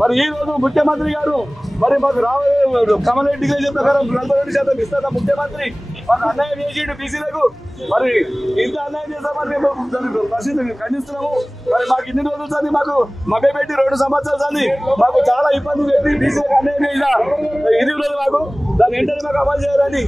మరి ఈ రోజు ముఖ్యమంత్రి గారు మరి మాకు రాబోయే కమల్ డిక్లరేషన్ ప్రకారం 42% ఇస్తున్న ముఖ్యమంత్రి మాకు అన్యాయం చేసిండు బీసీలకు. మరి ఇంత అన్యాయం చేస్తామని మేము పరిస్థితి ఖండిస్తున్నాము. మరి మాకు ఇన్ని రోజులు చదివి మాకు మభ్యపెట్టి 2 సంవత్సరాలు చదివి మాకు చాలా ఇబ్బంది పెట్టి బీసీలకు అన్యాయం చేసిన ఇది రోజు మాకు దాని వెంటనే మాకు అమలు చేయాలని